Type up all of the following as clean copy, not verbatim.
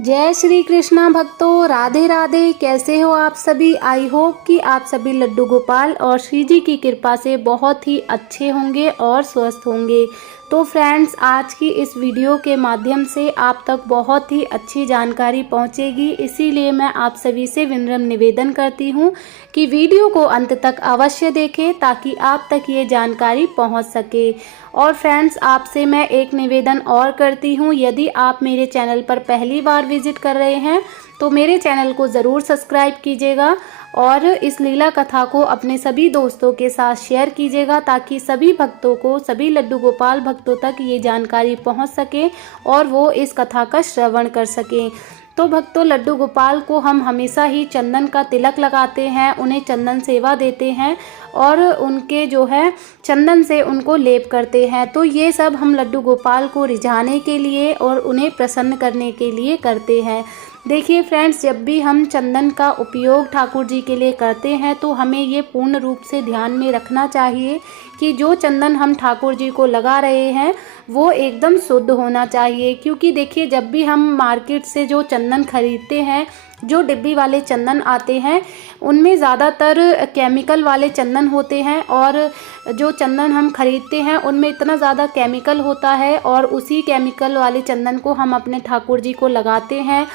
जय श्री कृष्णा भक्तों, राधे राधे। कैसे हो आप सभी? आई होप कि आप सभी लड्डू गोपाल और श्री जी की कृपा से बहुत ही अच्छे होंगे और स्वस्थ होंगे। तो फ्रेंड्स, आज की इस वीडियो के माध्यम से आप तक बहुत ही अच्छी जानकारी पहुंचेगी, इसीलिए मैं आप सभी से विनम्र निवेदन करती हूं कि वीडियो को अंत तक अवश्य देखें ताकि आप तक ये जानकारी पहुंच सके। और फ्रेंड्स, आपसे मैं एक निवेदन और करती हूं, यदि आप मेरे चैनल पर पहली बार विजिट कर रहे हैं तो मेरे चैनल को ज़रूर सब्सक्राइब कीजिएगा और इस लीला कथा को अपने सभी दोस्तों के साथ शेयर कीजिएगा ताकि सभी भक्तों को, सभी लड्डू गोपाल भक्तों तक ये जानकारी पहुंच सके और वो इस कथा का श्रवण कर सकें। तो भक्तों, लड्डू गोपाल को हम हमेशा ही चंदन का तिलक लगाते हैं, उन्हें चंदन सेवा देते हैं और उनके जो है चंदन से उनको लेप करते हैं। तो ये सब हम लड्डू गोपाल को रिझाने के लिए और उन्हें प्रसन्न करने के लिए करते हैं। देखिए फ्रेंड्स, जब भी हम चंदन का उपयोग ठाकुर जी के लिए करते हैं तो हमें ये पूर्ण रूप से ध्यान में रखना चाहिए कि जो चंदन हम ठाकुर जी को लगा रहे हैं वो एकदम शुद्ध होना चाहिए। क्योंकि देखिए, जब भी हम मार्केट से जो चंदन खरीदते हैं, जो डिब्बी वाले चंदन आते हैं, उनमें ज़्यादातर केमिकल वाले चंदन होते हैं और जो चंदन हम खरीदते हैं उनमें इतना ज़्यादा केमिकल होता है और उसी केमिकल वाले चंदन को हम अपने ठाकुर जी को लगाते हैं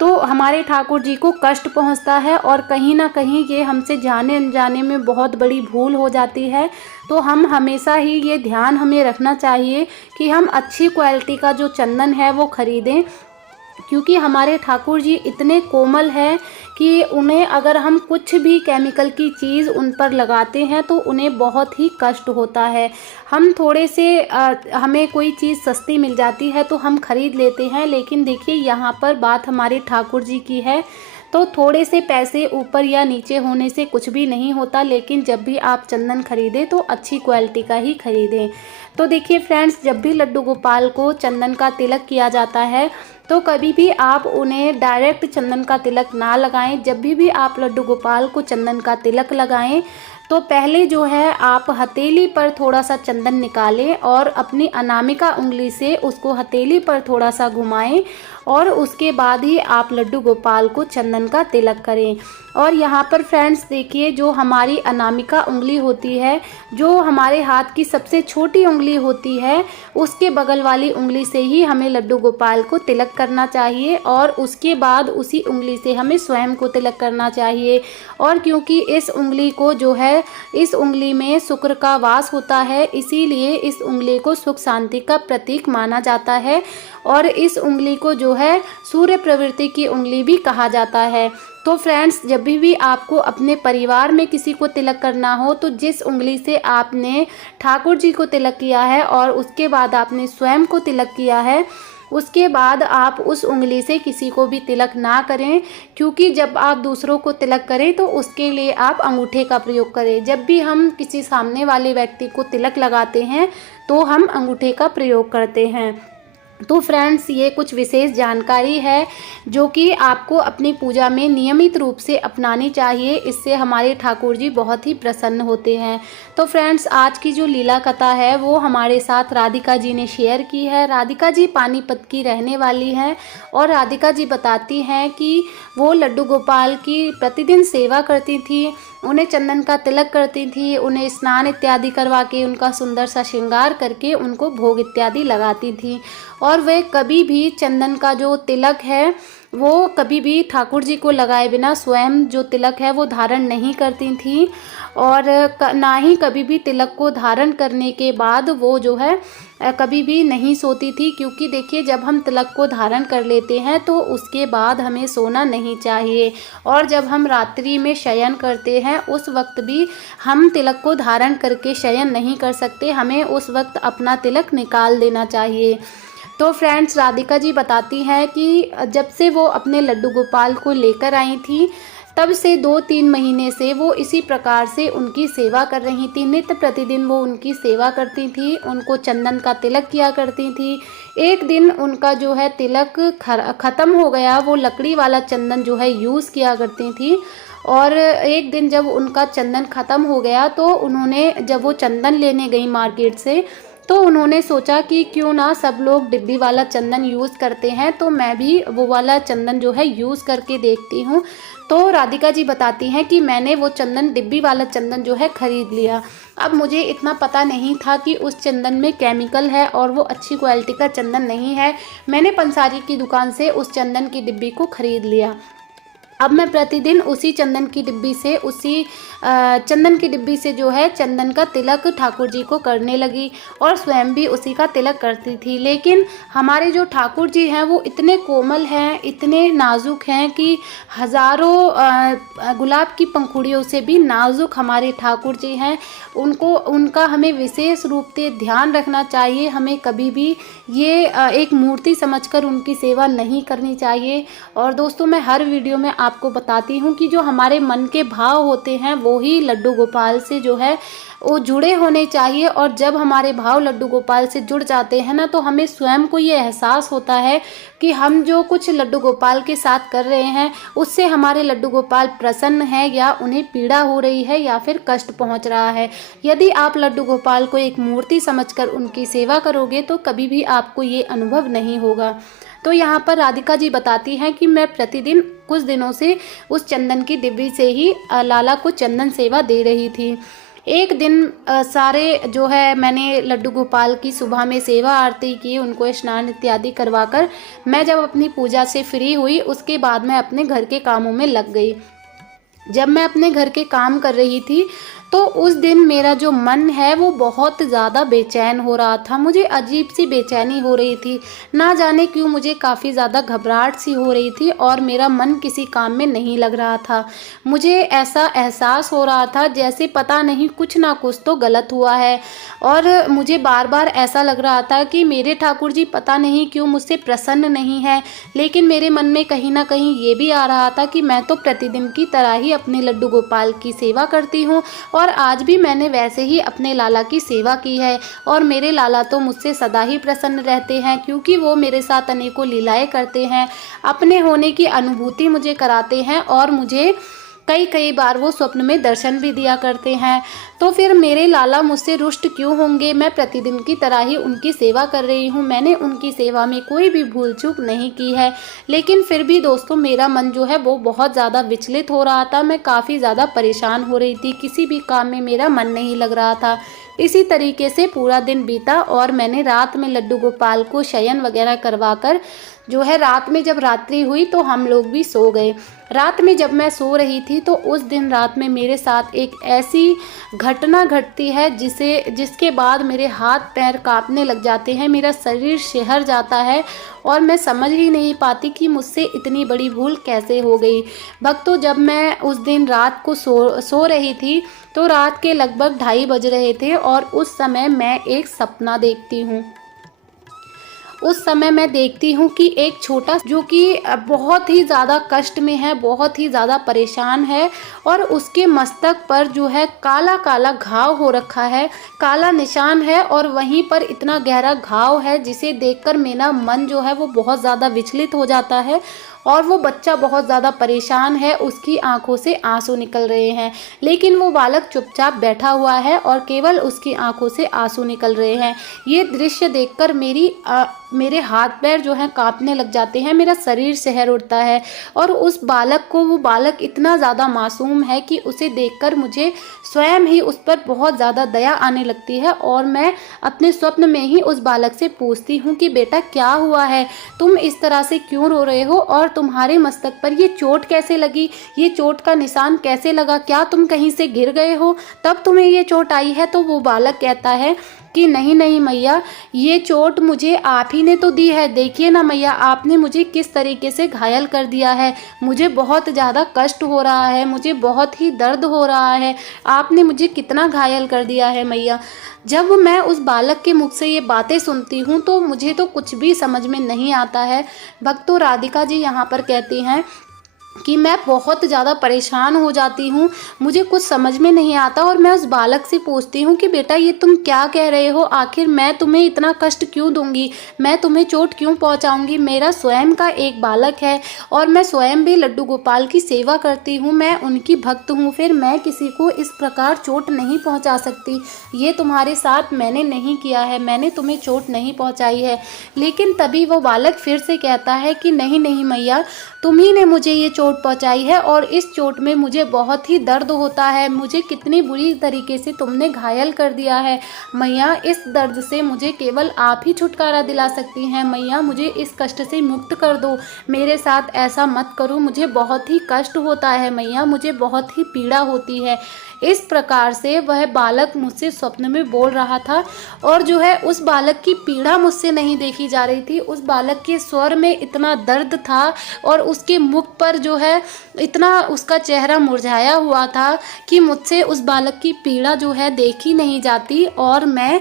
तो हमारे ठाकुर जी को कष्ट पहुंचता है और कहीं ना कहीं ये हमसे जाने अनजाने में बहुत बड़ी भूल हो जाती है। तो हम हमेशा ही ये ध्यान हमें रखना चाहिए कि हम अच्छी क्वालिटी का जो चंदन है वो ख़रीदें, क्योंकि हमारे ठाकुर जी इतने कोमल हैं कि उन्हें अगर हम कुछ भी केमिकल की चीज़ उन पर लगाते हैं तो उन्हें बहुत ही कष्ट होता है। हम थोड़े से हमें कोई चीज़ सस्ती मिल जाती है तो हम खरीद लेते हैं, लेकिन देखिए यहाँ पर बात हमारे ठाकुर जी की है तो थोड़े से पैसे ऊपर या नीचे होने से कुछ भी नहीं होता। लेकिन जब भी आप चंदन खरीदें तो अच्छी क्वालिटी का ही खरीदें। तो देखिए फ्रेंड्स, जब भी लड्डू गोपाल को चंदन का तिलक किया जाता है तो कभी भी आप उन्हें डायरेक्ट चंदन का तिलक ना लगाएं। जब भी आप लड्डू गोपाल को चंदन का तिलक लगाएं तो पहले जो है आप हथेली पर थोड़ा सा चंदन निकालें और अपनी अनामिका उंगली से उसको हथेली पर थोड़ा सा घुमाएं और उसके बाद ही आप लड्डू गोपाल को चंदन का तिलक करें। और यहाँ पर फ्रेंड्स देखिए, जो हमारी अनामिका उंगली होती है, जो हमारे हाथ की सबसे छोटी उंगली होती है, उसके बगल वाली उंगली से ही हमें लड्डू गोपाल को तिलक करना चाहिए और उसके बाद उसी उंगली से हमें स्वयं को तिलक करना चाहिए। और क्योंकि इस उंगली को जो है, इस उंगली में शुक्र का वास होता है, इसीलिए इस उंगली को सुख शांति का प्रतीक माना जाता है और इस उंगली को जो है सूर्य प्रवृत्ति की उंगली भी कहा जाता है। तो फ्रेंड्स, जब भी आपको अपने परिवार में किसी को तिलक करना हो तो जिस उंगली से आपने ठाकुर जी को तिलक किया है और उसके बाद आपने स्वयं को तिलक किया है, उसके बाद आप उस उंगली से किसी को भी तिलक ना करें। क्योंकि जब आप दूसरों को तिलक करें तो उसके लिए आप अंगूठे का प्रयोग करें। जब भी हम किसी सामने वाले व्यक्ति को तिलक लगाते हैं तो हम अंगूठे का प्रयोग करते हैं। तो फ्रेंड्स, ये कुछ विशेष जानकारी है जो कि आपको अपनी पूजा में नियमित रूप से अपनानी चाहिए। इससे हमारे ठाकुर जी बहुत ही प्रसन्न होते हैं। तो फ्रेंड्स, आज की जो लीला कथा है वो हमारे साथ राधिका जी ने शेयर की है। राधिका जी पानीपत की रहने वाली हैं और राधिका जी बताती हैं कि वो लड्डू गोपाल की प्रतिदिन सेवा करती थी, उन्हें चंदन का तिलक करती थी, उन्हें स्नान इत्यादि करवा के उनका सुंदर सा श्रृंगार करके उनको भोग इत्यादि लगाती थी। और वे कभी भी चंदन का जो तिलक है वो कभी भी ठाकुर जी को लगाए बिना स्वयं जो तिलक है वो धारण नहीं करती थी और ना ही कभी भी तिलक को धारण करने के बाद वो जो है कभी भी नहीं सोती थी। क्योंकि देखिए, जब हम तिलक को धारण कर लेते हैं तो उसके बाद हमें सोना नहीं चाहिए और जब हम रात्रि में शयन करते हैं उस वक्त भी हम तिलक को धारण करके शयन नहीं कर सकते, हमें उस वक्त अपना तिलक निकाल देना चाहिए। तो फ्रेंड्स, राधिका जी बताती हैं कि जब से वो अपने लड्डू गोपाल को लेकर आई थी तब से 2-3 महीने से वो इसी प्रकार से उनकी सेवा कर रही थी। नित्य प्रतिदिन वो उनकी सेवा करती थी, उनको चंदन का तिलक किया करती थी। एक दिन उनका जो है तिलक ख़त्म हो गया, वो लकड़ी वाला चंदन जो है यूज़ किया करती थी और एक दिन जब उनका चंदन ख़त्म हो गया तो उन्होंने, जब वो चंदन लेने गई मार्केट से, तो उन्होंने सोचा कि क्यों ना सब लोग डिब्बी वाला चंदन यूज़ करते हैं, तो मैं भी वो वाला चंदन जो है यूज़ करके देखती हूँ। तो राधिका जी बताती हैं कि मैंने वो चंदन, डिब्बी वाला चंदन जो है ख़रीद लिया। अब मुझे इतना पता नहीं था कि उस चंदन में केमिकल है और वो अच्छी क्वालिटी का चंदन नहीं है। मैंने पंसारी की दुकान से उस चंदन की डिब्बी को ख़रीद लिया। अब मैं प्रतिदिन उसी चंदन की डिब्बी से, चंदन की डिब्बी से जो है चंदन का तिलक ठाकुर जी को करने लगी और स्वयं भी उसी का तिलक करती थी। लेकिन हमारे जो ठाकुर जी हैं वो इतने कोमल हैं, इतने नाजुक हैं कि हज़ारों गुलाब की पंखुड़ियों से भी नाजुक हमारे ठाकुर जी हैं। उनका हमें विशेष रूप से ध्यान रखना चाहिए। हमें कभी भी ये एक मूर्ति समझकर उनकी सेवा नहीं करनी चाहिए। और दोस्तों, मैं हर वीडियो में आपको बताती हूँ कि जो हमारे मन के भाव होते हैं वो ही लड्डू गोपाल से जो है वो जुड़े होने चाहिए। और जब हमारे भाव लड्डू गोपाल से जुड़ जाते हैं ना, तो हमें स्वयं को ये एहसास होता है कि हम जो कुछ लड्डू गोपाल के साथ कर रहे हैं उससे हमारे लड्डू गोपाल प्रसन्न है या उन्हें पीड़ा हो रही है या फिर कष्ट पहुंच रहा है। यदि आप लड्डू गोपाल को एक मूर्ति समझकर उनकी सेवा करोगे तो कभी भी आपको ये अनुभव नहीं होगा। तो यहाँ पर राधिका जी बताती हैं कि मैं प्रतिदिन कुछ दिनों से उस चंदन की डिब्बी से ही लाला को चंदन सेवा दे रही थी। एक दिन सारे जो है मैंने लड्डू गोपाल की सुबह में सेवा आरती की, उनको स्नान इत्यादि करवाकर मैं जब अपनी पूजा से फ्री हुई उसके बाद मैं अपने घर के कामों में लग गई। जब मैं अपने घर के काम कर रही थी तो उस दिन मेरा जो मन है वो बहुत ज़्यादा बेचैन हो रहा था। मुझे अजीब सी बेचैनी हो रही थी, ना जाने क्यों मुझे काफ़ी ज़्यादा घबराहट सी हो रही थी और मेरा मन किसी काम में नहीं लग रहा था। मुझे ऐसा एहसास हो रहा था जैसे पता नहीं कुछ ना कुछ तो गलत हुआ है। और मुझे बार बार ऐसा लग रहा था कि मेरे ठाकुर जी पता नहीं क्यों मुझसे प्रसन्न नहीं है। लेकिन मेरे मन में कहीं ना कहीं ये भी आ रहा था कि मैं तो प्रतिदिन की तरह ही अपने लड्डू गोपाल की सेवा करती हूँ और आज भी मैंने वैसे ही अपने लाला की सेवा की है। और मेरे लाला तो मुझसे सदा ही प्रसन्न रहते हैं क्योंकि वो मेरे साथ अनेकों लीलाएं करते हैं, अपने होने की अनुभूति मुझे कराते हैं और मुझे कई बार वो स्वप्न में दर्शन भी दिया करते हैं। तो फिर मेरे लाला मुझसे रुष्ट क्यों होंगे? मैं प्रतिदिन की तरह ही उनकी सेवा कर रही हूँ, मैंने उनकी सेवा में कोई भी भूल चूक नहीं की है। लेकिन फिर भी दोस्तों, मेरा मन जो है वो बहुत ज़्यादा विचलित हो रहा था। मैं काफ़ी ज़्यादा परेशान हो रही थी, किसी भी काम में मेरा मन नहीं लग रहा था। इसी तरीके से पूरा दिन बीता और मैंने रात में लड्डू गोपाल को शयन वगैरह करवाकर जो है, रात में जब रात्रि हुई तो हम लोग भी सो गए। रात में जब मैं सो रही थी तो उस दिन रात में मेरे साथ एक ऐसी घटना घटती है जिसके बाद मेरे हाथ पैर कांपने लग जाते हैं, मेरा शरीर शिहर जाता है और मैं समझ ही नहीं पाती कि मुझसे इतनी बड़ी भूल कैसे हो गई। भक्तों, जब मैं उस दिन रात को सो रही थी तो रात के लगभग 2:30 बज रहे थे और उस समय मैं एक सपना देखती हूँ। उस समय मैं देखती हूँ कि एक छोटा, जो कि बहुत ही ज़्यादा कष्ट में है, बहुत ही ज़्यादा परेशान है और उसके मस्तक पर जो है काला काला घाव हो रखा है, काला निशान है और वहीं पर इतना गहरा घाव है जिसे देखकर मेरा मन जो है वो बहुत ज़्यादा विचलित हो जाता है। और वो बच्चा बहुत ज़्यादा परेशान है, उसकी आंखों से आंसू निकल रहे हैं, लेकिन वो बालक चुपचाप बैठा हुआ है और केवल उसकी आंखों से आंसू निकल रहे हैं। ये दृश्य देखकर मेरे हाथ पैर जो हैं कांपने लग जाते हैं, मेरा शरीर सिहर उठता है। और उस बालक को, वो बालक इतना ज़्यादा मासूम है कि उसे देखकर मुझे स्वयं ही उस पर बहुत ज़्यादा दया आने लगती है और मैं अपने स्वप्न में ही उस बालक से पूछती हूँ कि बेटा क्या हुआ है, तुम इस तरह से क्यों रो रहे हो और तुम्हारे मस्तक पर ये चोट कैसे लगी, ये चोट का निशान कैसे लगा, क्या तुम कहीं से गिर गए हो तब तुम्हें ये चोट आई है? तो वो बालक कहता है कि नहीं नहीं मैया, ये चोट मुझे आप ही ने तो दी है, देखिए ना मैया आपने मुझे किस तरीके से घायल कर दिया है, मुझे बहुत ज़्यादा कष्ट हो रहा है, मुझे बहुत ही दर्द हो रहा है, आपने मुझे कितना घायल कर दिया है मैया। जब मैं उस बालक के मुख से ये बातें सुनती हूँ तो मुझे तो कुछ भी समझ में नहीं आता है। भक्तों, राधिका जी यहाँ पर कहती हैं कि मैं बहुत ज़्यादा परेशान हो जाती हूँ, मुझे कुछ समझ में नहीं आता और मैं उस बालक से पूछती हूँ कि बेटा ये तुम क्या कह रहे हो? आखिर मैं तुम्हें इतना कष्ट क्यों दूँगी? मैं तुम्हें चोट क्यों पहुँचाऊँगी? मेरा स्वयं का एक बालक है और मैं स्वयं भी लड्डू गोपाल की सेवा करती हूँ, मैं उनकी भक्त हूँ, फिर मैं किसी को इस प्रकार चोट नहीं पहुँचा सकती। ये तुम्हारे साथ मैंने नहीं किया है, मैंने तुम्हें चोट नहीं पहुँचाई है। लेकिन तभी वो बालक फिर से कहता है कि नहीं, नहीं मैया, तुम ही ने मुझे ये चोट पहुंचाई है और इस चोट में मुझे बहुत ही दर्द होता है, मुझे कितनी बुरी तरीके से तुमने घायल कर दिया है। मैया, इस दर्द से मुझे केवल आप ही छुटकारा दिला सकती हैं। मैया, मुझे इस कष्ट से मुक्त कर दो, मेरे साथ ऐसा मत करो, मुझे बहुत ही कष्ट होता है मैया, मुझे बहुत ही पीड़ा होती है। इस प्रकार से वह बालक मुझसे स्वप्न में बोल रहा था और जो है उस बालक की पीड़ा मुझसे नहीं देखी जा रही थी। उस बालक के स्वर में इतना दर्द था और उसके मुख पर जो है इतना उसका चेहरा मुरझाया हुआ था कि मुझसे उस बालक की पीड़ा जो है देखी नहीं जाती और मैं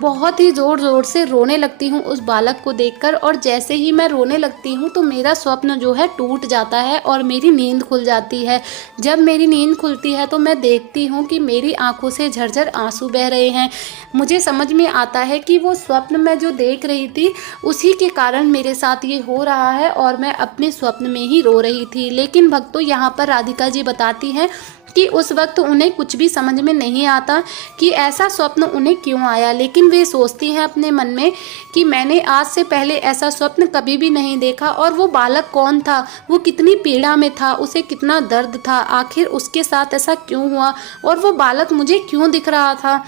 बहुत ही ज़ोर ज़ोर से रोने लगती हूँ उस बालक को देखकर। और जैसे ही मैं रोने लगती हूँ तो मेरा स्वप्न जो है टूट जाता है और मेरी नींद खुल जाती है। जब मेरी नींद खुलती है तो मैं देखती हूँ कि मेरी आंखों से झरझर आंसू बह रहे हैं। मुझे समझ में आता है कि वो स्वप्न मैं जो देख रही थी उसी के कारण मेरे साथ ये हो रहा है और मैं अपने स्वप्न में ही रो रही थी। लेकिन भक्तों, यहाँ पर राधिका जी बताती हैं कि उस वक्त उन्हें कुछ भी समझ में नहीं आता कि ऐसा स्वप्न उन्हें क्यों आया। लेकिन वे सोचती हैं अपने मन में कि मैंने आज से पहले ऐसा स्वप्न कभी भी नहीं देखा। और वो बालक कौन था, वो कितनी पीड़ा में था, उसे कितना दर्द था, आखिर उसके साथ ऐसा क्यों हुआ और वो बालक मुझे क्यों दिख रहा था।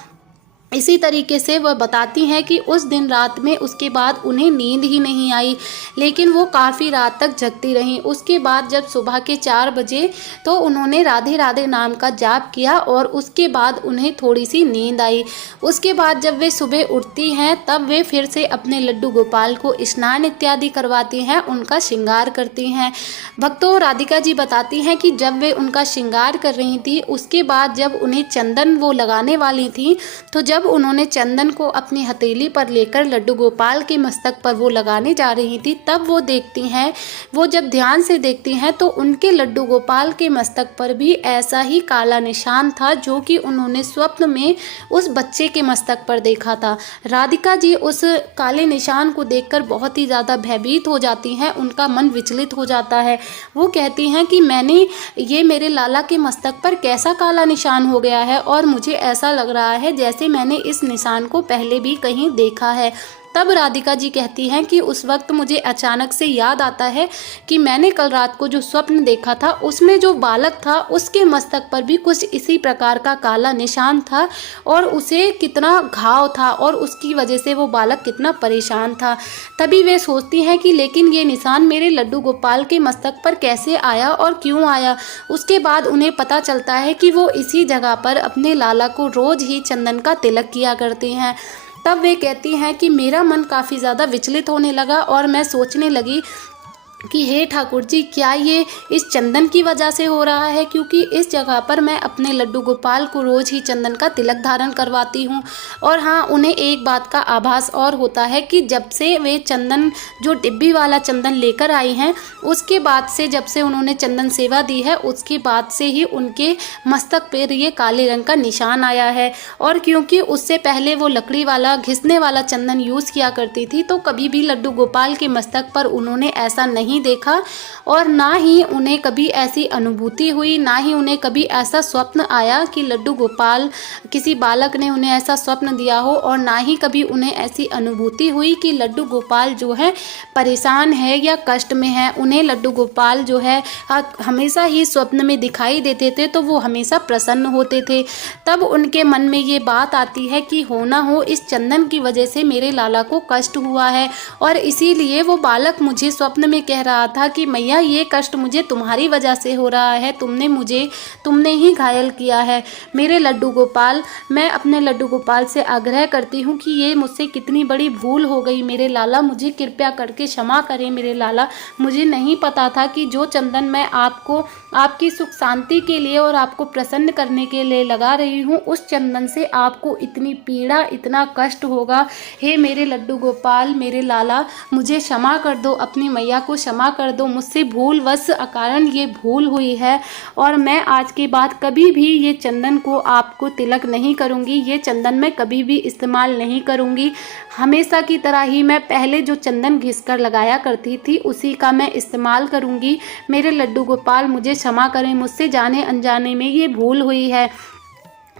इसी तरीके से वह बताती हैं कि उस दिन रात में उसके बाद उन्हें नींद ही नहीं आई, लेकिन वो काफ़ी रात तक जगती रहीं। उसके बाद जब सुबह के 4 बजे तो उन्होंने राधे राधे नाम का जाप किया और उसके बाद उन्हें थोड़ी सी नींद आई। उसके बाद जब वे सुबह उठती हैं तब वे फिर से अपने लड्डू गोपाल को स्नान इत्यादि करवाती हैं, उनका श्रृंगार करती हैं। भक्तों, राधिका जी बताती हैं कि जब वे उनका श्रृंगार कर रही थी उसके बाद जब उन्हें चंदन वो लगाने वाली थी तो जब उन्होंने चंदन को अपनी हथेली पर लेकर लड्डू गोपाल के मस्तक पर वो लगाने जा रही थी तब वो देखती हैं, वो जब ध्यान से देखती हैं तो उनके लड्डू गोपाल के मस्तक पर भी ऐसा ही काला निशान था जो कि उन्होंने स्वप्न में उस बच्चे के मस्तक पर देखा था। राधिका जी उस काले निशान को देखकर बहुत ही ज़्यादा भयभीत हो जाती हैं, उनका मन विचलित हो जाता है। वो कहती हैं कि मैंने ये मेरे लाला के मस्तक पर कैसा काला निशान हो गया है और मुझे ऐसा लग रहा है जैसे मैंने इस निशान को पहले भी कहीं देखा है। तब राधिका जी कहती हैं कि उस वक्त मुझे अचानक से याद आता है कि मैंने कल रात को जो स्वप्न देखा था उसमें जो बालक था उसके मस्तक पर भी कुछ इसी प्रकार का काला निशान था और उसे कितना घाव था और उसकी वजह से वो बालक कितना परेशान था। तभी वे सोचती हैं कि लेकिन ये निशान मेरे लड्डू गोपाल के मस्तक पर कैसे आया और क्यों आया। उसके बाद उन्हें पता चलता है कि वो इसी जगह पर अपने लाला को रोज ही चंदन का तिलक किया करते हैं। तब वे कहती हैं कि मेरा मन काफ़ी ज़्यादा विचलित होने लगा और मैं सोचने लगी कि हे ठाकुर जी, क्या ये इस चंदन की वजह से हो रहा है, क्योंकि इस जगह पर मैं अपने लड्डू गोपाल को रोज़ ही चंदन का तिलक धारण करवाती हूँ। और हाँ, उन्हें एक बात का आभास और होता है कि जब से वे चंदन जो डिब्बी वाला चंदन लेकर आई हैं उसके बाद से, जब से उन्होंने चंदन सेवा दी है उसके बाद से ही उनके मस्तक पर ये काले रंग का निशान आया है। और क्योंकि उससे पहले वो लकड़ी वाला घिसने वाला चंदन यूज़ किया करती थी तो कभी भी लड्डू गोपाल के मस्तक पर उन्होंने ऐसा नहीं देखा और ना ही उन्हें कभी ऐसी अनुभूति हुई, ना ही उन्हें कभी ऐसा स्वप्न आया कि लड्डू गोपाल, किसी बालक ने उन्हें ऐसा स्वप्न दिया हो, और ना ही कभी उन्हें ऐसी अनुभूति हुई कि लड्डू गोपाल जो है परेशान है या कष्ट में है। उन्हें लड्डू गोपाल जो है हमेशा ही स्वप्न में दिखाई देते थे तो वो हमेशा प्रसन्न होते थे। तब उनके मन में ये बात आती है कि हो ना हो इस चंदन की वजह से मेरे लाला को कष्ट हुआ है और इसीलिए वो बालक मुझे स्वप्न में कह रहा था कि मैया, ये कष्ट मुझे तुम्हारी वजह से हो रहा है, तुमने ही घायल किया है मेरे लड्डू गोपाल। मैं अपने लड्डू गोपाल से आग्रह करती हूँ कि ये मुझसे कितनी बड़ी भूल हो गई मेरे लाला, मुझे कृपया करके क्षमा करें मेरे लाला। मुझे नहीं पता था कि जो चंदन मैं आपको आपकी सुख शांति के लिए और आपको प्रसन्न करने के लिए लगा रही हूँ उस चंदन से आपको इतनी पीड़ा, इतना कष्ट होगा। हे मेरे लड्डू गोपाल, मेरे लाला, मुझे क्षमा कर दो, अपनी मैया को क्षमा कर दो, मुझसे भूलवश कारण ये भूल हुई है और मैं आज के बाद कभी भी ये चंदन को आपको तिलक नहीं करूँगी, ये चंदन मैं कभी भी इस्तेमाल नहीं करूँगी। हमेशा की तरह ही मैं पहले जो चंदन घिस कर लगाया करती थी उसी का मैं इस्तेमाल करूँगी। मेरे लड्डू गोपाल मुझे क्षमा करें, मुझसे जाने अनजाने में ये भूल हुई है।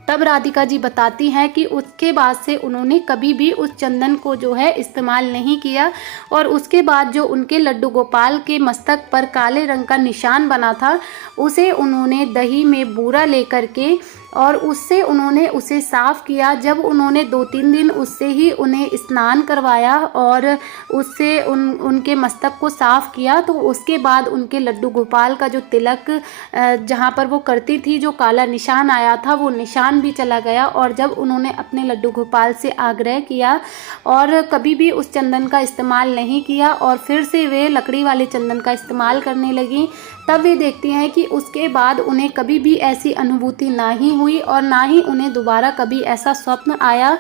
तब राधिका जी बताती हैं कि उसके बाद से उन्होंने कभी भी उस चंदन को जो है इस्तेमाल नहीं किया और उसके बाद जो उनके लड्डू गोपाल के मस्तक पर काले रंग का निशान बना था उसे उन्होंने दही में बूरा लेकर के और उससे उन्होंने उसे साफ़ किया। जब उन्होंने 2-3 दिन उससे ही उन्हें स्नान करवाया और उससे उनके मस्तक को साफ़ किया तो उसके बाद उनके लड्डू गोपाल का जो तिलक जहाँ पर वो करती थी जो काला निशान आया था वो निशान भी चला गया। और जब उन्होंने अपने लड्डू गोपाल से आग्रह किया और कभी भी उस चंदन का इस्तेमाल नहीं किया और फिर से वे लकड़ी वाले चंदन का इस्तेमाल करने लगी, तब वे देखती हैं कि उसके बाद उन्हें कभी भी ऐसी अनुभूति ना ही हुई और ना ही उन्हें दोबारा कभी ऐसा स्वप्न आया।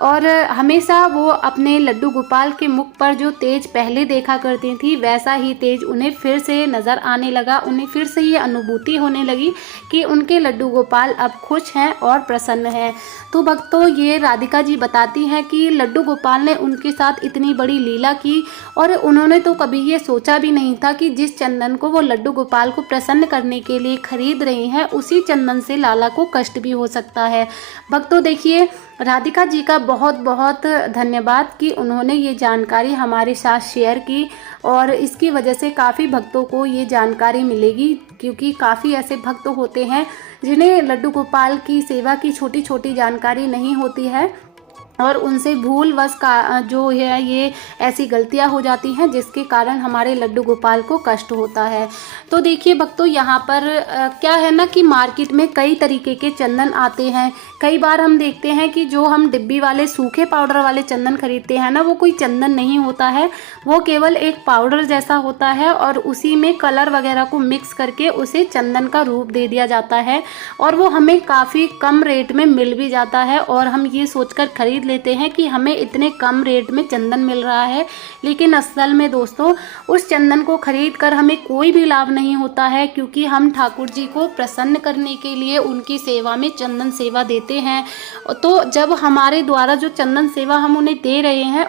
और हमेशा वो अपने लड्डू गोपाल के मुख पर जो तेज पहले देखा करती थी वैसा ही तेज उन्हें फिर से नज़र आने लगा। उन्हें फिर से ये अनुभूति होने लगी कि उनके लड्डू गोपाल अब खुश हैं और प्रसन्न हैं। तो भक्तों, ये राधिका जी बताती हैं कि लड्डू गोपाल ने उनके साथ इतनी बड़ी लीला की और उन्होंने तो कभी ये सोचा भी नहीं था कि जिस चंदन को वो लड्डू गोपाल को प्रसन्न करने के लिए खरीद रही हैं उसी चंदन से लाला को कष्ट भी हो सकता है। भक्तों देखिए, राधिका जी का बहुत बहुत धन्यवाद कि उन्होंने ये जानकारी हमारे साथ शेयर की और इसकी वजह से काफ़ी भक्तों को ये जानकारी मिलेगी, क्योंकि काफ़ी ऐसे भक्त होते हैं जिन्हें लड्डू गोपाल की सेवा की छोटी छोटी जानकारी नहीं होती है और उनसे भूलवश का जो है ये ऐसी गलतियां हो जाती हैं जिसके कारण हमारे लड्डू गोपाल को कष्ट होता है। तो देखिए भक्तों, यहाँ पर क्या है ना कि मार्केट में कई तरीके के चंदन आते हैं। कई बार हम देखते हैं कि जो हम डिब्बी वाले सूखे पाउडर वाले चंदन खरीदते हैं ना, वो कोई चंदन नहीं होता है, वो केवल एक पाउडर जैसा होता है और उसी में कलर वगैरह को मिक्स करके उसे चंदन का रूप दे दिया जाता है और वो हमें काफ़ी कम रेट में मिल भी जाता है और हम ये सोचकर खरीद लेते हैं कि हमें इतने कम रेट में चंदन मिल रहा है। लेकिन असल में दोस्तों, उस चंदन को खरीद कर हमें कोई भी लाभ नहीं होता है, क्योंकि हम ठाकुर जी को प्रसन्न करने के लिए उनकी सेवा में चंदन सेवा देते हैं। तो जब हमारे द्वारा जो चंदन सेवा हम उन्हें दे रहे हैं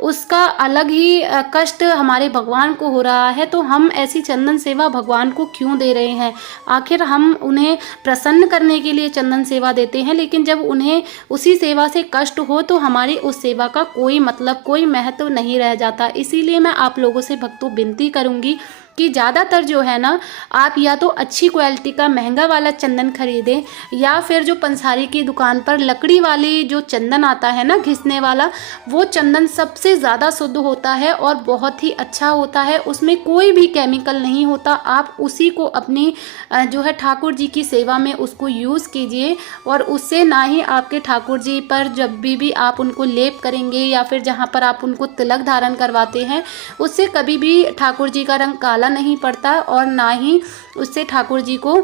उसका अलग ही कष्ट हमारे भगवान को हो रहा है, तो हम ऐसी चंदन सेवा भगवान को क्यों दे रहे हैं? आखिर हम उन्हें प्रसन्न करने के लिए चंदन सेवा देते हैं, लेकिन जब उन्हें उसी सेवा से कष्ट हो तो हमारी उस सेवा का कोई मतलब, कोई महत्व नहीं रह जाता। इसीलिए मैं आप लोगों से भक्तों विनती करूंगी कि ज़्यादातर जो है ना, आप या तो अच्छी क्वालिटी का महंगा वाला चंदन खरीदें या फिर जो पंसारी की दुकान पर लकड़ी वाली जो चंदन आता है ना घिसने वाला, वो चंदन सबसे ज़्यादा शुद्ध होता है और बहुत ही अच्छा होता है। उसमें कोई भी केमिकल नहीं होता। आप उसी को अपनी जो है ठाकुर जी की सेवा में उसको यूज़ कीजिए और उससे ना ही आपके ठाकुर जी पर जब भी आप उनको लेप करेंगे या फिर जहाँ पर आप उनको तिलक धारण करवाते हैं, उससे कभी भी ठाकुर जी का रंग काला नहीं पड़ता और ना ही उससे ठाकुर जी को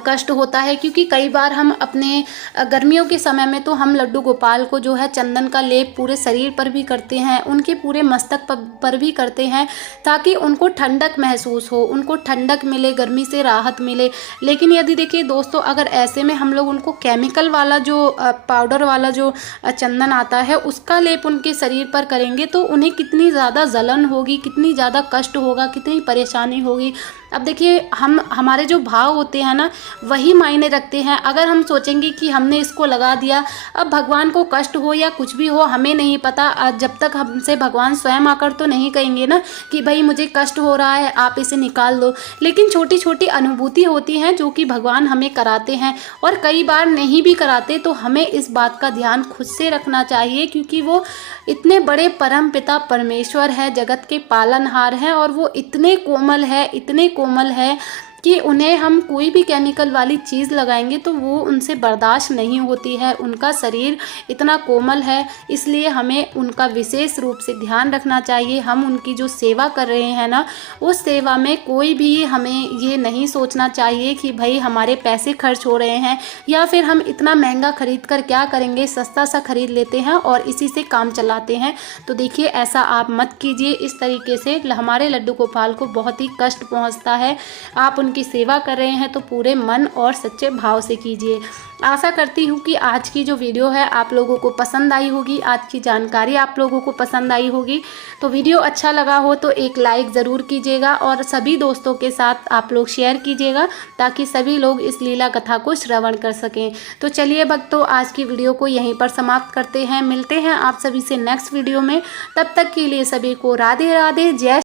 कष्ट होता है। क्योंकि कई बार हम अपने गर्मियों के समय में तो हम लड्डू गोपाल को जो है चंदन का लेप पूरे शरीर पर भी करते हैं, उनके पूरे मस्तक पर भी करते हैं, ताकि उनको ठंडक महसूस हो, उनको ठंडक मिले, गर्मी से राहत मिले। लेकिन यदि देखिए दोस्तों, अगर ऐसे में हम लोग उनको केमिकल वाला जो पाउडर वाला जो चंदन आता है उसका लेप उनके शरीर पर करेंगे तो उन्हें कितनी ज़्यादा जलन होगी, कितनी ज़्यादा कष्ट होगा, कितनी परेशानी होगी। अब देखिए, हमारे जो भाव होते हैं ना, वही मायने रखते हैं। अगर हम सोचेंगे कि हमने इसको लगा दिया, अब भगवान को कष्ट हो या कुछ भी हो हमें नहीं पता, जब तक हमसे भगवान स्वयं आकर तो नहीं कहेंगे ना कि भाई मुझे कष्ट हो रहा है, आप इसे निकाल दो। लेकिन छोटी छोटी अनुभूति होती हैं जो कि भगवान हमें कराते हैं और कई बार नहीं भी कराते, तो हमें इस बात का ध्यान खुद से रखना चाहिए, क्योंकि वो इतने बड़े परम पिता परमेश्वर है, जगत के पालनहार हैं और वो इतने कोमल है, इतने कोमल है कि उन्हें हम कोई भी केमिकल वाली चीज़ लगाएंगे तो वो उनसे बर्दाश्त नहीं होती है। उनका शरीर इतना कोमल है, इसलिए हमें उनका विशेष रूप से ध्यान रखना चाहिए। हम उनकी जो सेवा कर रहे हैं ना, उस सेवा में कोई भी हमें ये नहीं सोचना चाहिए कि भाई हमारे पैसे खर्च हो रहे हैं या फिर हम इतना महंगा खरीद कर क्या करेंगे, सस्ता सा खरीद लेते हैं और इसी से काम चलाते हैं। तो देखिए ऐसा आप मत कीजिए। इस तरीके से हमारे लड्डू गोपाल को बहुत ही कष्ट पहुंचता है। आप उनकी सेवा कर रहे हैं तो पूरे मन और सच्चे भाव से कीजिए। आशा करती हूँ कि आज की जो वीडियो है आप लोगों को पसंद आई होगी, आज की जानकारी आप लोगों को पसंद आई होगी। तो वीडियो अच्छा लगा हो तो एक लाइक ज़रूर कीजिएगा और सभी दोस्तों के साथ आप लोग शेयर कीजिएगा ताकि सभी लोग इस लीला कथा को श्रवण कर सकें। तो चलिए भक्तों, आज की वीडियो को यहीं पर समाप्त करते हैं। मिलते हैं आप सभी से नेक्स्ट वीडियो में। तब तक के लिए सभी को राधे राधे। जय